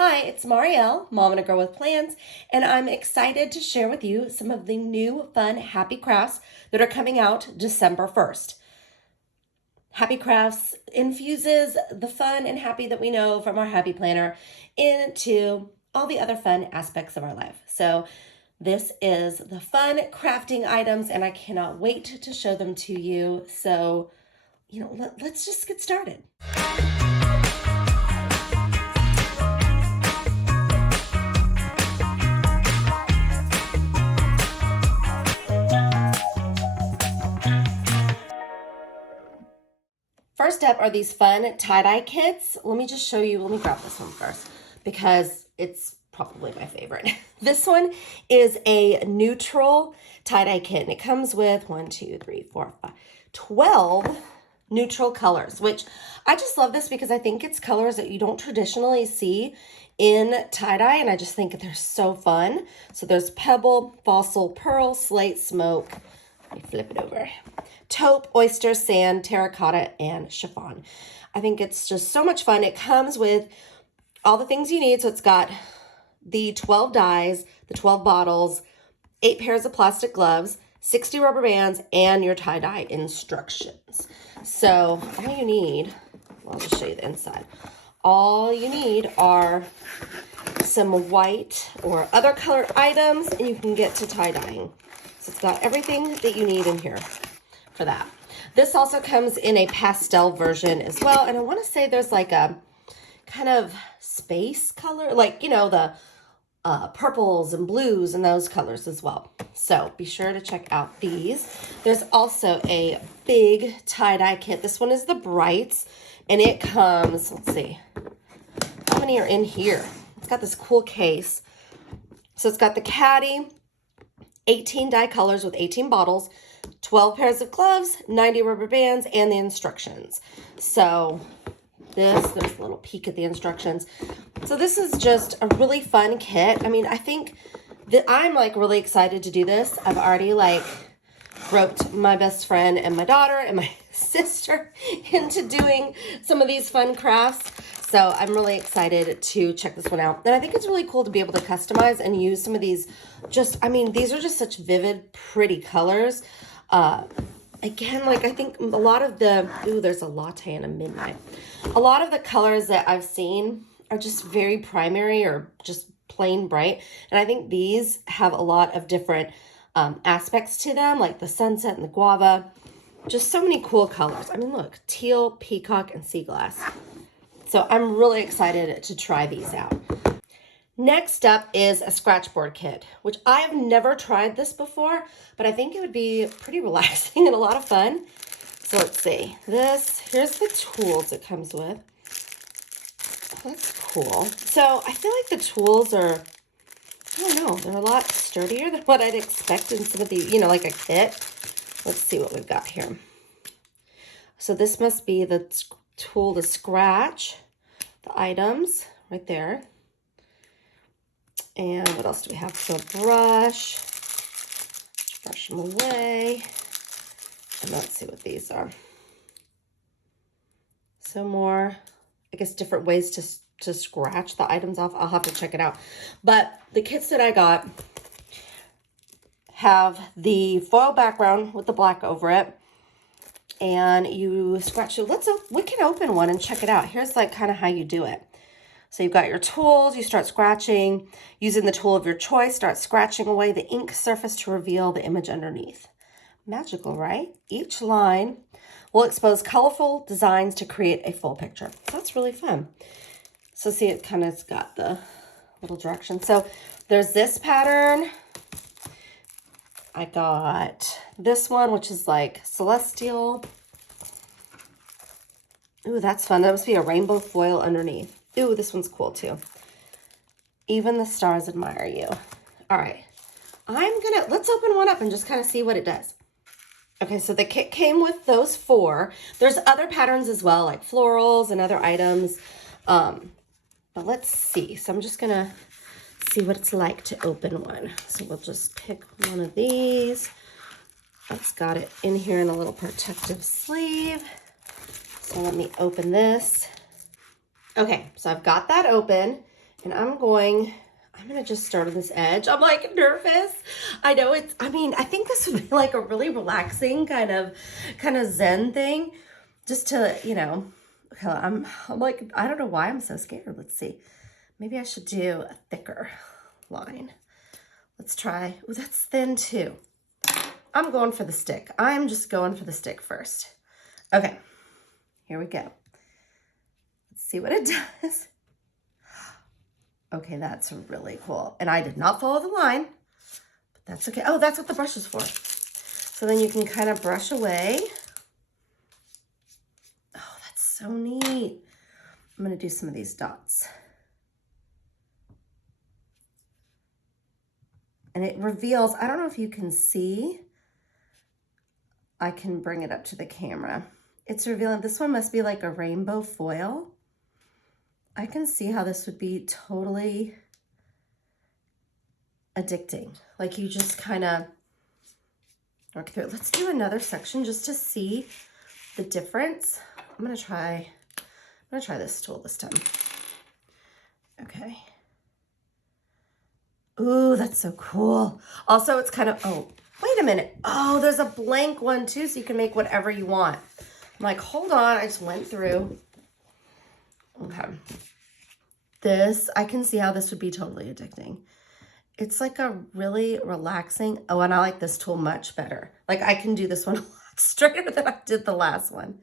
Hi, it's Marielle, Mom and a Girl with Plans, and I'm excited to share with you some of the new fun Happy Crafts that are coming out December 1st. Happy Crafts infuses the fun and happy that we know from our Happy Planner into all the other fun aspects of our life. So this is the fun crafting items, and I cannot wait to show them to you. So, let's just get started. First up are these fun tie-dye kits. Let me just show you. Let me grab this one first because it's probably my favorite. This one is a neutral tie-dye kit, and it comes with 12 neutral colors, which I just love this because I think it's colors that you don't traditionally see in tie-dye, and I just think they're so fun. So there's pebble, fossil, pearl, slate, smoke. Let me flip it over. Taupe, oyster, sand, terracotta, and chiffon. I think it's just so much fun. It comes with all the things you need. So it's got the 12 dyes, the 12 bottles, 8 pairs of plastic gloves, 60 rubber bands, and your tie-dye instructions. So all you need, well, I'll just show you the inside. All you need are some white or other colored items, and you can get to tie-dyeing. So it's got everything that you need in here for that. This also comes in a pastel version as well. And I want to say there's like a kind of space color, like, the purples and blues and those colors as well. So be sure to check out these. There's also a big tie-dye kit. This one is the Brights, and it comes, let's see, how many are in here? It's got this cool case. So it's got the caddy, 18 dye colors with 18 bottles, 12 pairs of gloves, 90 rubber bands, and the instructions. So there's a little peek at the instructions. So this is just a really fun kit. I mean, I think that I'm really excited to do this. I've already roped my best friend and my daughter and my sister into doing some of these fun crafts. So I'm really excited to check this one out. And I think it's really cool to be able to customize and use some of these these are just such vivid, pretty colors. Again, I think a lot of there's a latte and a midnight. A lot of the colors that I've seen are just very primary or just plain bright. And I think these have a lot of different aspects to them, like the sunset and the guava. Just so many cool colors. I mean, look, teal, peacock, and sea glass. So I'm really excited to try these out. Next up is a scratchboard kit, which I have never tried this before, but I think it would be pretty relaxing and a lot of fun. So let's see. Here's the tools it comes with. Oh, that's cool. So I feel like the tools are, I don't know, they're a lot sturdier than what I'd expect in some of the, like a kit. Let's see what we've got here. So this must be the tool to scratch the items right there. And what else do we have? So a brush them away. And let's see what these are. So more, I guess, different ways to scratch the items off. I'll have to check it out. But the kits that I got have the foil background with the black over it. And you scratch it. We can open one and check it out. Here's kind of how you do it. So you've got your tools, you start scratching. Using the tool of your choice, start scratching away the ink surface to reveal the image underneath. Magical, right? Each line will expose colorful designs to create a full picture. That's really fun. So see, it kind of's got the little direction. So there's this pattern. I got this one, which is celestial. Ooh, that's fun. That must be a rainbow foil underneath. Ooh, this one's cool too. Even the stars admire you. All right. Let's open one up and just kind of see what it does. Okay, so the kit came with those 4. There's other patterns as well, like florals and other items. But let's see. So I'm just gonna see what it's like to open one. So we'll just pick one of these. It's got it in here in a little protective sleeve. So let me open this. Okay, so I've got that open, And I'm gonna just start on this edge. I'm like nervous. I know I think this would be like a really relaxing kind of Zen thing. Just to, okay, I'm like, I don't know why I'm so scared. Let's see. Maybe I should do a thicker line. Let's try. Oh, that's thin too. I'm going for the stick. I'm just going for the stick first. Okay, here we go. Let's see what it does. Okay, that's really cool. And I did not follow the line, but that's okay. Oh, that's what the brush is for. So then you can kind of brush away. Oh, that's so neat. I'm gonna do some of these dots. And it reveals, I don't know if you can see, I can bring it up to the camera. It's revealing, this one must be like a rainbow foil. I can see how this would be totally addicting. Like you just kind of work through it. Let's do another section just to see the difference. I'm gonna try this tool this time. Okay. Ooh, that's so cool. Also, it's kind of, oh, wait a minute. Oh, there's a blank one too, so you can make whatever you want. I'm like, hold on, I just went through. Okay. This, I can see how this would be totally addicting. It's like a really relaxing, oh, and I like this tool much better. Like I can do this one a lot straighter than I did the last one.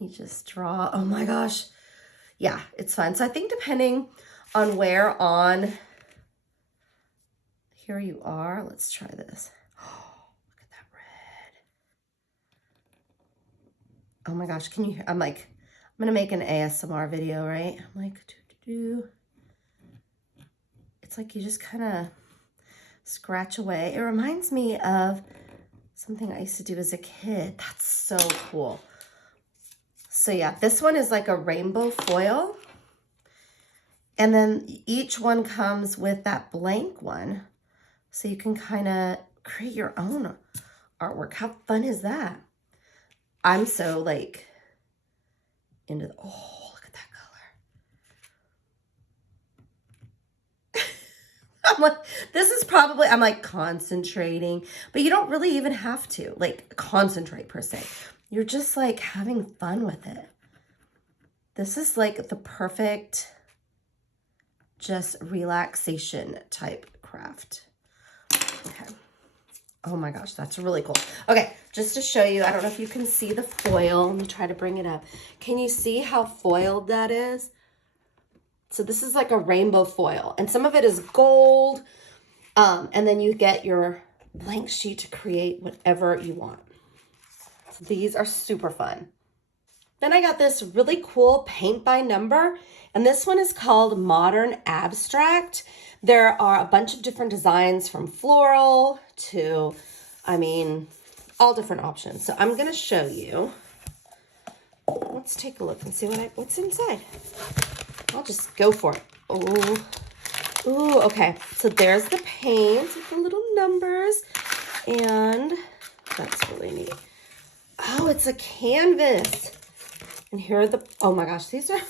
You just draw, oh my gosh. Yeah, it's fun. So I think depending on where on, here you are, let's try this. Oh, look at that red. Oh my gosh, can you hear, I'm gonna make an ASMR video, right? I'm like, It's like you just kind of scratch away. It reminds me of something I used to do as a kid. That's so cool. So yeah, this one is like a rainbow foil. And then each one comes with that blank one. So you can kind of create your own artwork. How fun is that? I'm so like into the, oh, look at that color. I'm like, this is probably, I'm like concentrating, but you don't really even have to like concentrate per se. You're just like having fun with it. This is like the perfect just relaxation type craft. Okay. Oh my gosh, that's really cool. Okay, just to show you, I don't know if you can see the foil. Let me try to bring it up. Can you see how foiled that is? So this is like a rainbow foil, and some of it is gold. And then you get your blank sheet to create whatever you want. So these are super fun. Then I got this really cool paint by number, and this one is called Modern Abstract. There are a bunch of different designs from floral to, I mean, all different options. So I'm gonna show you. Let's take a look and see what's inside. I'll just go for it. Oh, ooh, okay. So there's the paint with the little numbers, and that's really neat. Oh, it's a canvas. And here are the, oh my gosh, these are,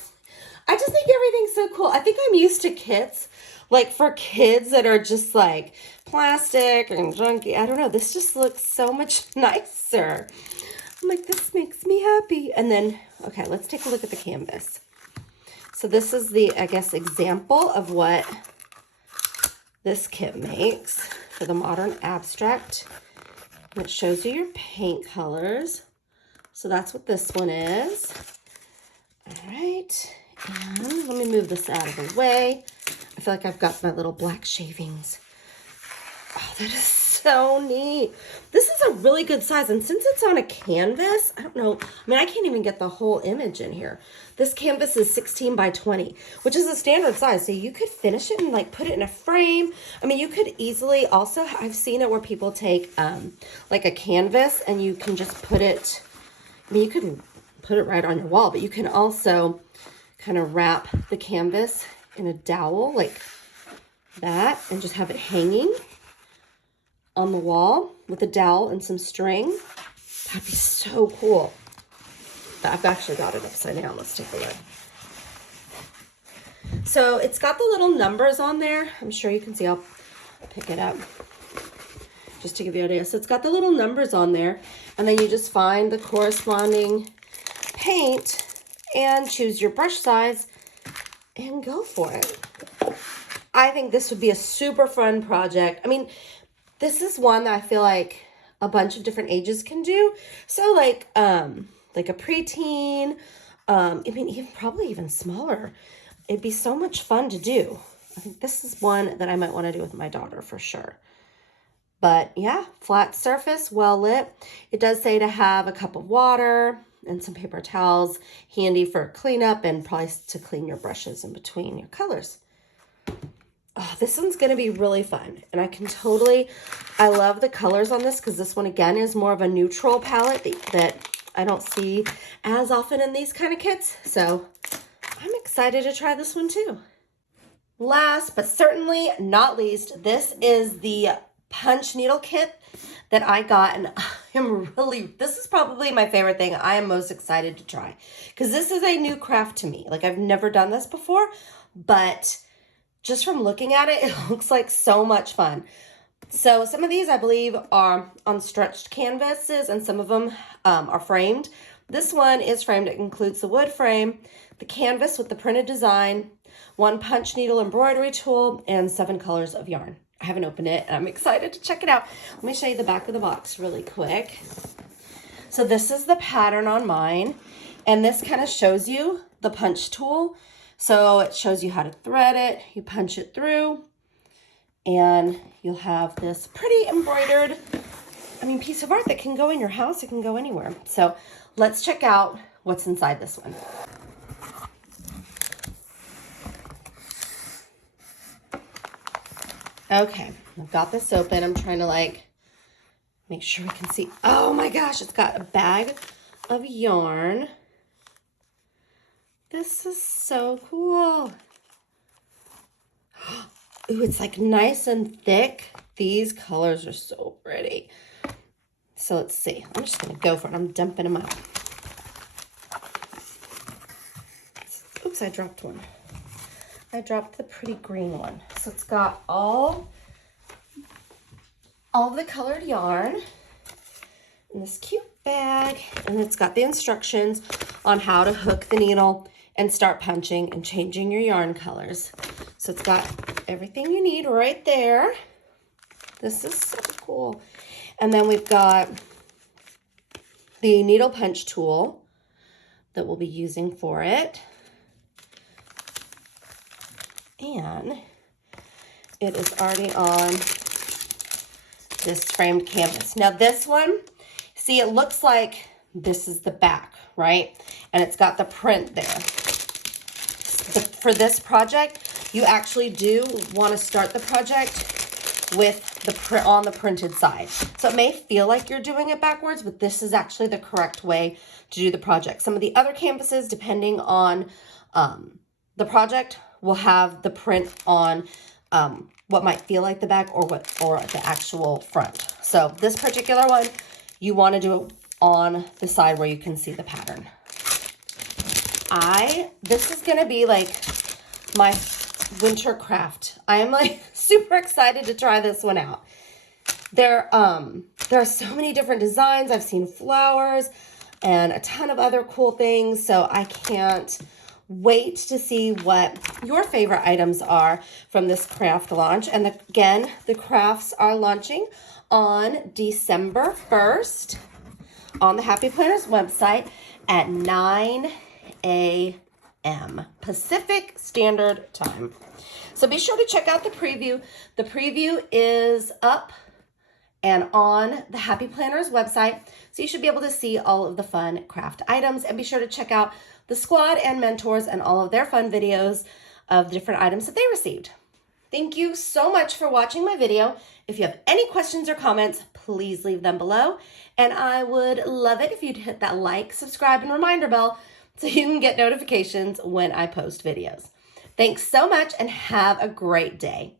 I just think everything's so cool. I think I'm used to kits, like for kids that are just like plastic and junky. I don't know, this just looks so much nicer. I'm like, this makes me happy. And then, okay, let's take a look at the canvas. So this is the, I guess, example of what this kit makes for the Modern Abstract. And it shows you your paint colors. So that's what this one is. All right, and let me move this out of the way. I feel like I've got my little black shavings. Oh, that is so neat. This is a really good size, and since it's on a canvas, I don't know, I mean, I can't even get the whole image in here. This canvas is 16 by 20, which is a standard size, so you could finish it and like put it in a frame. I mean, you could easily also, I've seen it where people take like a canvas and you can just put it, I mean, you could put it right on your wall, but you can also kind of wrap the canvas in a dowel like that and just have it hanging on the wall with a dowel and some string. That'd be so cool. I've actually got it upside down. Let's take a look. So it's got the little numbers on there. I'm sure you can see. I'll pick it up just to give you an idea. So it's got the little numbers on there, and then you just find the corresponding paint and choose your brush size and go for it. I think this would be a super fun project. I mean, this is one that I feel like a bunch of different ages can do. So like a preteen, I mean, probably even smaller. It'd be so much fun to do. I think this is one that I might want to do with my daughter for sure. But yeah, flat surface, well lit. It does say to have a cup of water and some paper towels handy for cleanup and probably to clean your brushes in between your colors. Oh, this one's going to be really fun. And I love the colors on this because this one, again, is more of a neutral palette that I don't see as often in these kind of kits. So I'm excited to try this one too. Last, but certainly not least, this is the punch needle kit that I got. And this is probably my favorite thing I am most excited to try. Because this is a new craft to me. Like, I've never done this before, but just from looking at it, it looks like so much fun. So some of these, I believe, are on stretched canvases, and some of them are framed. This one is framed. It includes the wood frame, the canvas with the printed design, 1 punch needle embroidery tool, and 7 colors of yarn. I haven't opened it, and I'm excited to check it out. Let me show you the back of the box really quick. So this is the pattern on mine, and this kind of shows you the punch tool. So it shows you how to thread it, you punch it through, and you'll have this pretty embroidered, piece of art that can go in your house. It can go anywhere. So let's check out what's inside this one. Okay, I've got this open. I'm trying to make sure we can see. Oh my gosh, it's got a bag of yarn. This is so cool. Ooh, it's like nice and thick. These colors are so pretty. So let's see. I'm just going to go for it. I'm dumping them out. Oops, I dropped one. I dropped the pretty green one. So it's got all of the colored yarn in this cute bag. And it's got the instructions on how to hook the needle and start punching and changing your yarn colors. So it's got everything you need right there. This is so cool. And then we've got the needle punch tool that we'll be using for it. And it is already on this framed canvas. Now this one, see, it looks like this is the back, right? And it's got the print there. For this project, you actually do want to start the project with the print on the printed side. So it may feel like you're doing it backwards, but this is actually the correct way to do the project. Some of the other canvases, depending on the project, will have the print on what might feel like the back or the actual front. So this particular one, you want to do it on the side where you can see the pattern. This is gonna be like my winter craft. I am super excited to try this one out. There are so many different designs. I've seen flowers and a ton of other cool things. So I can't wait to see what your favorite items are from this craft launch. And again, the crafts are launching on December 1st on the Happy Planners website at 9 a.m. Pacific Standard Time. So be sure to check out the preview. The preview is up and on the Happy Planners website. So you should be able to see all of the fun craft items, and be sure to check out the squad and mentors and all of their fun videos of different items that they received. Thank you so much for watching my video. If you have any questions or comments, please leave them below. And I would love it if you'd hit that like, subscribe, and reminder bell so you can get notifications when I post videos. Thanks so much and have a great day.